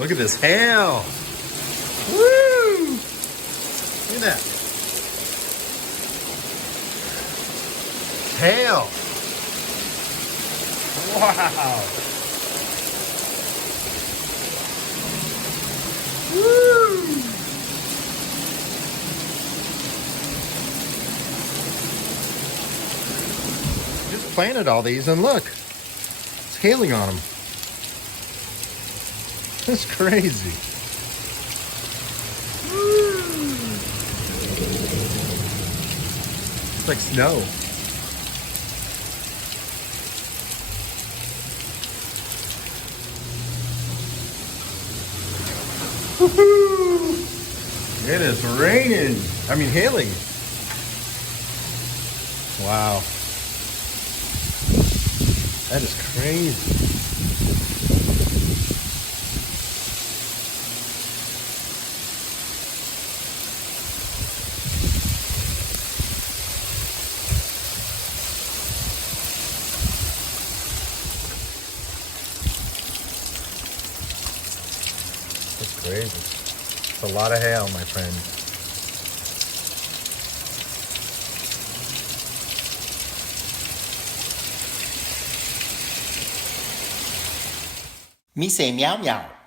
Look at this hail. Woo! Look at that. Hail. Wow. Woo! Just planted all these and look. It's hailing on them. That's crazy. It's like snow. Woohoo! It is raining. I mean, hailing. Wow. That is crazy. That's crazy. It's a lot of hail, my friend. 米色喵喵。